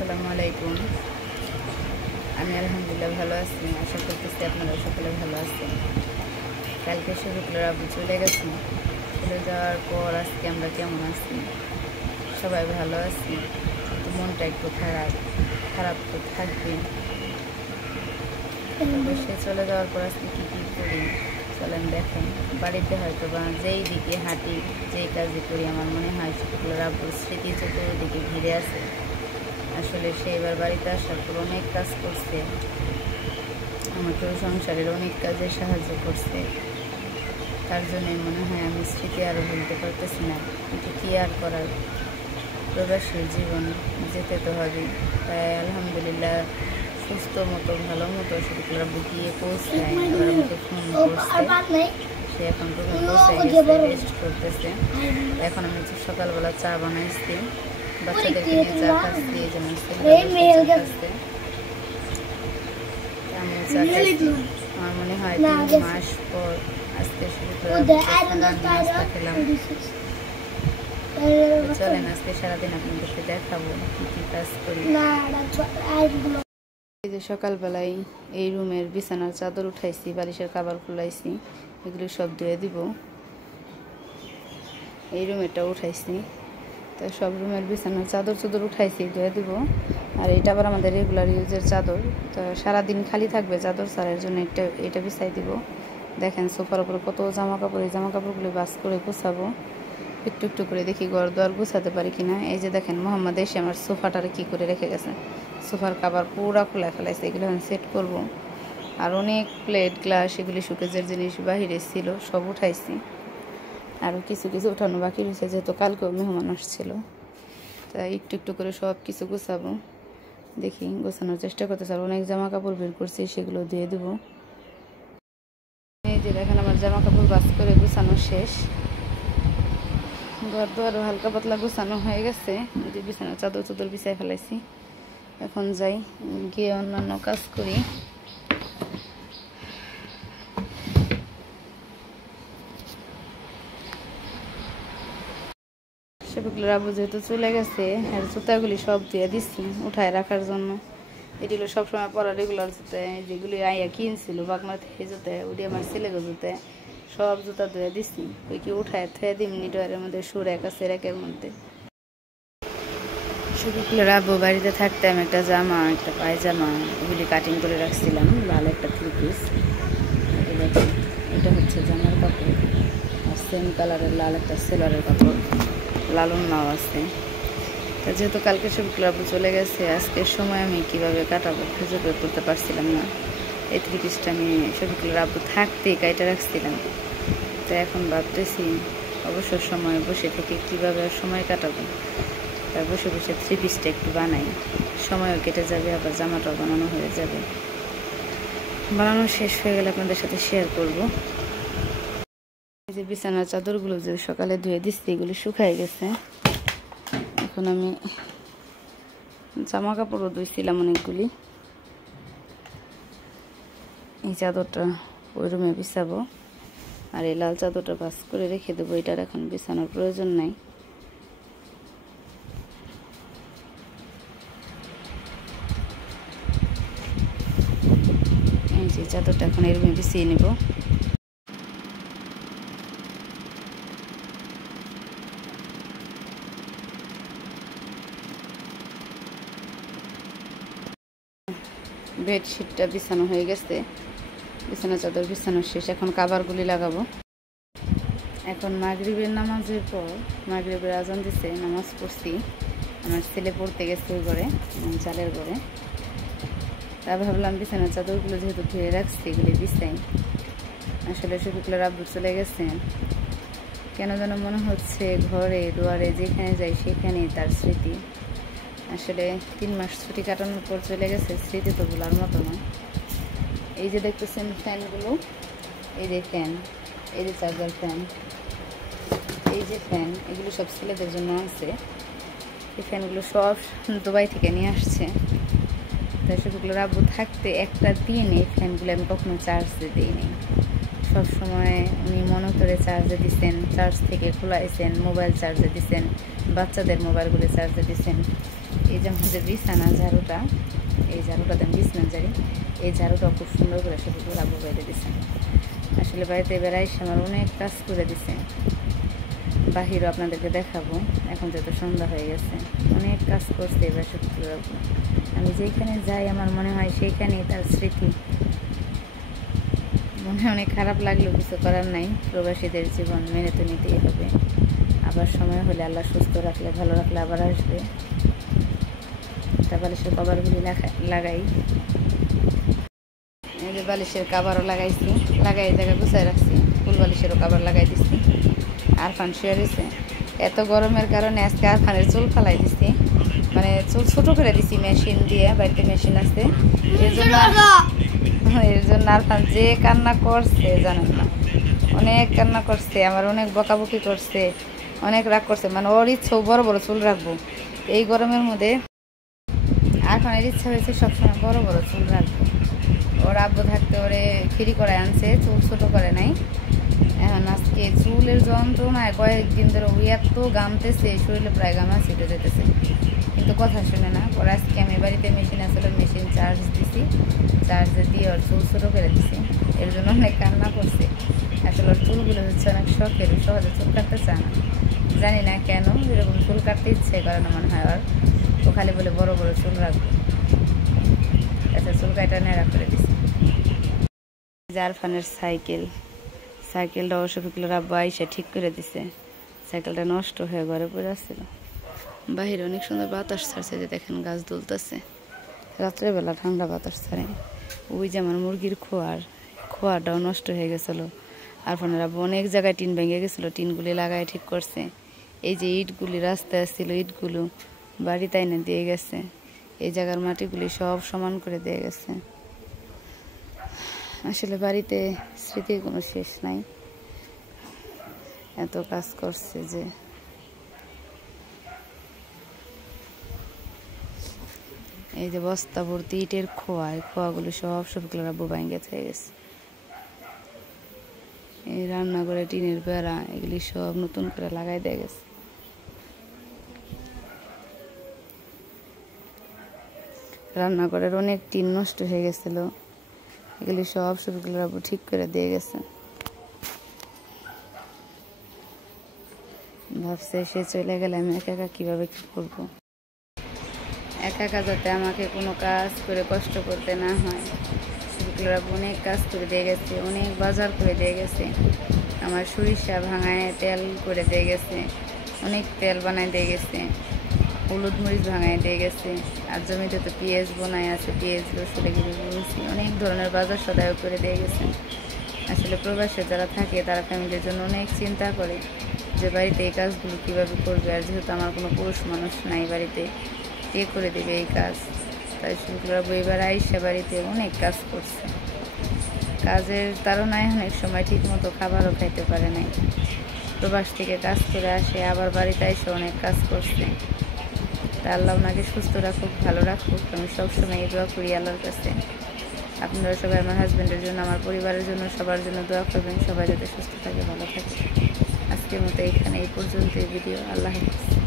আসসালামু আলাইকুম। আমি আলহামদুলিল্লাহ ভালো আছি। আশা করতেছি আপনারা সকলে ভালো আছেন। কালকে শফিকুলের আব্বু চলে গেছেন। চলে যাওয়ার পর আজকে আমরা কেমন আছি? সবাই ভালো আছি, কিন্তু মনটা একটু খারাপ তো থাকবে। সে চলে যাওয়ার পর আজকে কী কী করি চলেন দেখেন। বাড়িতে হয়তো বা যেই দিকে হাঁটি, যেই কাজে করি, আমার মনে হয় শফিকুলের আব্বুর স্মৃতি চতুর্দিকে ঘিরে আছে। আসলে সে এবার বাড়িতে আসার পর অনেক কাজ করছে, আমাকেও সংসারের অনেক কাজে সাহায্য করছে। তার জন্যই মনে হয় আমি স্মৃতি আরও ভুলতে পারতেছি না, কিন্তু কী আর করার, প্রবাসীর জীবন, যেতে তো হবে। তাই আলহামদুলিল্লাহ সুস্থ মতো ভালো মতো শফিকুলের আব্বু গিয়ে পৌঁছায়। আবার আমাকে ফোন করছে, সে এখন রুমে পৌঁছে গেছে, রেস্ট করতেছে। এখন আমি সকালবেলা চা বানাইছি, বাচ্চাদেরকে নিয়ে চা খাচ্ছি। এই জন্য আমার মনে হয় 3 মাস পর আজকে নাস্তা খেলাম। চলেন আজকে সারাদিন আপনাদেরকে দেখাবো কি কি কাজ করি। এই যে সকালবেলায় এই রুমের বিছানার চাদর উঠাইছি, বালিশের কাবার খুলাইছি, এগুলো সব ধুয়ে দিব। এই রুমেরটা উঠাইছি, তো সব রুমের বিছানার চাদর উঠাইছি, ধুয়ে দিব। আর এটা আবার আমাদের রেগুলার ইউজের চাদর, তো সারাদিন খালি থাকবে চাদর ছাড়ার জন্য এটা বিছাই দিব। দেখেন সোফার উপরে কত জামা কাপড়, এই জামা কাপড়গুলি বাস করে গুছাবো। একটু একটু করে দেখি ঘর দোয়ার গুছাতে পারি কিনা। এই যে দেখেন মোহাম্মদ এসে আমার সোফাটারে কী করে রেখে গেছে, সোফার কাবার পুরা খোলা ফেলাইছে। এগুলো আমি সেট করব। আর অনেক প্লেট গ্লাস, এগুলি শোকেজের জিনিস বাহিরে ছিল, সব উঠাইছি। আরও কিছু কিছু উঠানো বাকি রয়েছে, যেহেতু কালকেও মেহমান আসছিল। তাই একটু একটু করে সব কিছু গুছাবো। দেখি গোছানোর চেষ্টা করতেছি। আর অনেক জামা কাপড় বের করছি, সেগুলো দিয়ে দেবো। এই যে দেখেন আমার জামা কাপড় বাস করে গুছানো শেষ। ঘর দুয়ারও হালকা পাতলা গুছানো হয়ে গেছে। যে বিছানা চাদর বিছাই ফেলাইছি। এখন যাই গিয়ে অন্যান্য কাজ করি। শফিকুলের আব্বু যেহেতু চলে গেছে, আর জুতাগুলি সব ধুয়ে দিচ্ছি উঠায় রাখার জন্য। এগুলো সবসময় পরা রেগুলার জুতা, যেগুলি আইয়া কিনছিল বাগমার থেকে জুতা, ওটি আমার ছেলেকে জুতা, সব জুতা ধুয়ে দিচ্ছি। ওই কি উঠায় থুয়ে দিমনি ডয়ারের মধ্যে সুরেক আছে, রেকের মধ্যে। শফিকুলের আব্বু বাড়িতে থাকতে আমি একটা জামা, একটা পায়জামা, এগুলি কাটিং করে রাখছিলাম, লাল একটা 3 পিস। এটা হচ্ছে জামার কাপড়, আর সেম কালারের লাল একটা সেলারের কাপড়, লালন নাও আছে। তা যেহেতু কালকে শফিকুলের আব্বু চলে গেছে, আজকের সময় আমি কীভাবে কাটাবো খুঁজে বের করতে পারছিলাম না। এই 3 পিসটা আমি শফিকুলের আব্বু থাকতেই কাইটা রাখছিলাম। তো এখন ভাবতেছি অবসর সময় বসে থেকে কীভাবে সময় কাটাবো। তার বসে বসে 3 পিসটা একটু বানাই, সময়ও কেটে যাবে, আবার জামাটাও বানানো হয়ে যাবে। বানানো শেষ হয়ে গেলে আপনাদের সাথে শেয়ার করব। এই যে বিছানার চাদরগুলো যে সকালে ধুয়ে দিচ্ছি, এগুলো শুকায় গেছে। এখন আমি জামা কাপড়ও ধুইছিলাম অনেকগুলি। এই চাদরটা ওই রুমে বিছাবো, আর এই লাল চাদরটা বাস করে রেখে দেবো। এটার এখন বিছানোর প্রয়োজন নাই। এই যে চাদরটা এখন এই রুমে বিছিয়ে নেব। বেডশিটটা বিছানো হয়ে গেছে, বিছানা চাদর বিছানো শেষ। এখন কাভারগুলি লাগাবো। এখন মাগরিবের নামাজের পর, মাগরিবের আজান দিছে, নামাজ পড়ছি। আমার ছেলে পড়তে গেছে ওই ঘরে, চালের ঘরে। তা ভাবলাম বিছানা চাদরগুলো যেহেতু ধুয়ে রাখছি, এগুলি বিছাই। আসলে শফিকুলের আব্বু চলে গেছে, কেন যেন মনে হচ্ছে ঘরে দুয়ারে যেখানে যাই সেখানেই তার স্মৃতি। আসলে 3 মাস ছুটি কাটানোর পর চলে গেছে, স্মৃতি তো ভোলার মতো না। এই যে দেখতেছেন ফ্যানগুলো, এই যে ফ্যান, এই যে চার্জার ফ্যান, এই যে ফ্যান, এগুলো সব ছেলেদের জন্য আছে। এই ফ্যানগুলো সব দুবাই থেকে নিয়ে আসছে। তাই শফিকুলের আব্বু থাকতে একটা দিন এই ফ্যানগুলো আমি কখনো চার্জে দিইনি। সবসময় উনি মনোতরে চার্জে দিচ্ছেন, চার্জ থেকে খোলাইছেন, মোবাইল চার্জে দিচ্ছেন, বাচ্চাদের মোবাইলগুলো চার্জে দিচ্ছেন। এই এই যে বিছানা ঝাড়ুটা, এই ঝাড়ুটা দেন বিছানা ঝাড়ি, এই ঝাড়ুটা খুব সুন্দর করে শফিকুল আব্বু বাইরে দিছে। আসলে বাড়িতে এবার আইসে আমার অনেক কাজ করে দিছে, বাহিরও আপনাদেরকে দেখাবো। এখন যেহেতু সন্ধ্যা হয়ে গেছে, অনেক কাজ করছে এবার শফিকুল আব্বু। আমি যেখানে যাই আমার মনে হয় সেইখানেই তার স্মৃতি। মনে অনেক খারাপ লাগলেও কিছু করার নাই, প্রবাসীদের জীবন মেনে তো নিতেই হবে। আবার সময় হলে আল্লাহ সুস্থ রাখলে ভালো রাখলে আবার আসবে। তা বালিশের কভারগুলি লাগাই, এই যে বালিশের কাবারও লাগাইছি, লাগাই এই জায়গায় গুছাই রাখছি। ফুল বালিশেরও কাবার লাগাই দিচ্ছি। আরফান শুয়ে রয়েছে। এত গরমের কারণে আজকে আরফানের চুল ফালাই দিচ্ছি, মানে চুল ছোটো করে দিছি মেশিন দিয়ে, বাড়িতে মেশিন আছে। এর জন্য আরফান যে কান্না করছে জানেন না, অনেক কান্না করছে, আমার অনেক বকাবকি করছে, অনেক রাগ করছে। মানে ওর ইচ্ছা বড় বড় চুল রাখবো এই গরমের মধ্যে। আরফানের ইচ্ছা হয়েছে সবসময় বড় বড় চুল রাখবো। ওর আব্বু থাকতে ওরে ফ্রি করে আনছে, চুল ছোটো করে নাই। এখন আজকে চুলের যন্ত্রণায় কয়েকদিন ধরে ওই এত গামতেছে, শরীরে প্রায় গামা ছিটে যেতেছে, কিন্তু কথা শুনে না। পরে আজকে আমি বাড়িতে মেশিন আসলে মেশিন চার্জ দিছি, চার্জ দিয়ে ওর চুল ছোটো করে দিছি। এর জন্য অনেক কান্না করছে। আসলে ওর চুলগুলো হচ্ছে অনেক শখের, সহজে চুল কাটতে চায় না, জানি না কেন এরকম চুল কাটতে ইচ্ছে করে না মনে হয় ওর। ও খালি বলে বড় বড় চুল রাখবো, আচ্ছা চুল কাটা নেড়া করে দিছি। আরফানের সাইকেলটাও শফিকুলের আব্বু আইসা ঠিক করে দিছে। সাইকেলটা নষ্ট হয়ে ঘরে পড়ে আসছিল। বাহিরে অনেক সুন্দর বাতাস ছাড়ছে, যে দেখেন গাছ দুলতেছে, রাত্রেবেলা ঠান্ডা বাতাস ছাড়ে। ওই যে আমার মুরগির খোয়াটাও নষ্ট হয়ে গেছিলো। আরফানের আব্বু অনেক জায়গায় টিন ভেঙে গেছিলো, টিনগুলি লাগায় ঠিক করছে। এই যে ইটগুলি রাস্তায় আসছিল, ইটগুলো বাড়িতে এনে দিয়ে গেছে। এই জায়গার মাটিগুলি সব সমান করে দিয়ে গেছে। আসলে বাড়িতে স্মৃতির কোনো শেষ নাই, এত কাজ করছে যে। এই যে বস্তা ভর্তি ইটের খোয়াগুলো সব শফিকুলের আব্বু ভাঙে হয়ে গেছে। এই রান্নাঘরে টিনের বেড়া এগুলি সব নতুন করে লাগাই দিয়ে গেছে। রান্নাঘরের অনেক টিন নষ্ট হয়ে গেছিল, এগুলি সব শফিকুলের আব্বু ঠিক করে দিয়ে গেছে। ভাবছে সে চলে গেলে আমি একা একা কীভাবে কী করবো, একা একা যাতে আমাকে কোনো কাজ করে কষ্ট করতে না হয়। শফিকুলের আব্বু অনেক কাজ করে দিয়ে গেছে, অনেক বাজার করে দিয়ে গেছে। আমার সরিষা ভাঙায় তেল করে দিয়ে গেছে, অনেক তেল বানায় দিয়ে গেছে, হলুদ মরিচ ভাঙায় দিয়ে গেছে। আর জমিতে তো পেঁয়াজ বোনায় আছে, পেঁয়াজ রসুন এগুলো বলছি, অনেক ধরনের বাজার সদায় করে দিয়ে গেছে। আসলে প্রবাসে যারা থাকে তারা ফ্যামিলির জন্য অনেক চিন্তা করে যে বাড়িতে এই কাজগুলো কীভাবে করবে। আর যেহেতু আমার কোনো পুরুষ মানুষ নাই বাড়িতে, কে করে দেবে এই কাজ, তাই শফিকুলের আব্বু এবার আইসা বাড়িতে অনেক কাজ করছে। কাজের তাড়নায় অনেক সময় ঠিক মতো খাবারও খাইতে পারে নাই। প্রবাস থেকে কাজ করে আসে, আবার বাড়িতে এসে অনেক কাজ করছে। তা আল্লাহ ওনাকে সুস্থ রাখুক, ভালো রাখুক। আমি সবসময় এই দোয়া করি আল্লাহর কাছে। আপনারা সবাই আমার হাজব্যান্ডের জন্য, আমার পরিবারের জন্য, সবার জন্য দোয়া করবেন, সবাই যাতে সুস্থ থাকে, ভালো থাকে। আজকের মতো এইখানে এই পর্যন্ত এই ভিডিও। আল্লাহ হাফেজ।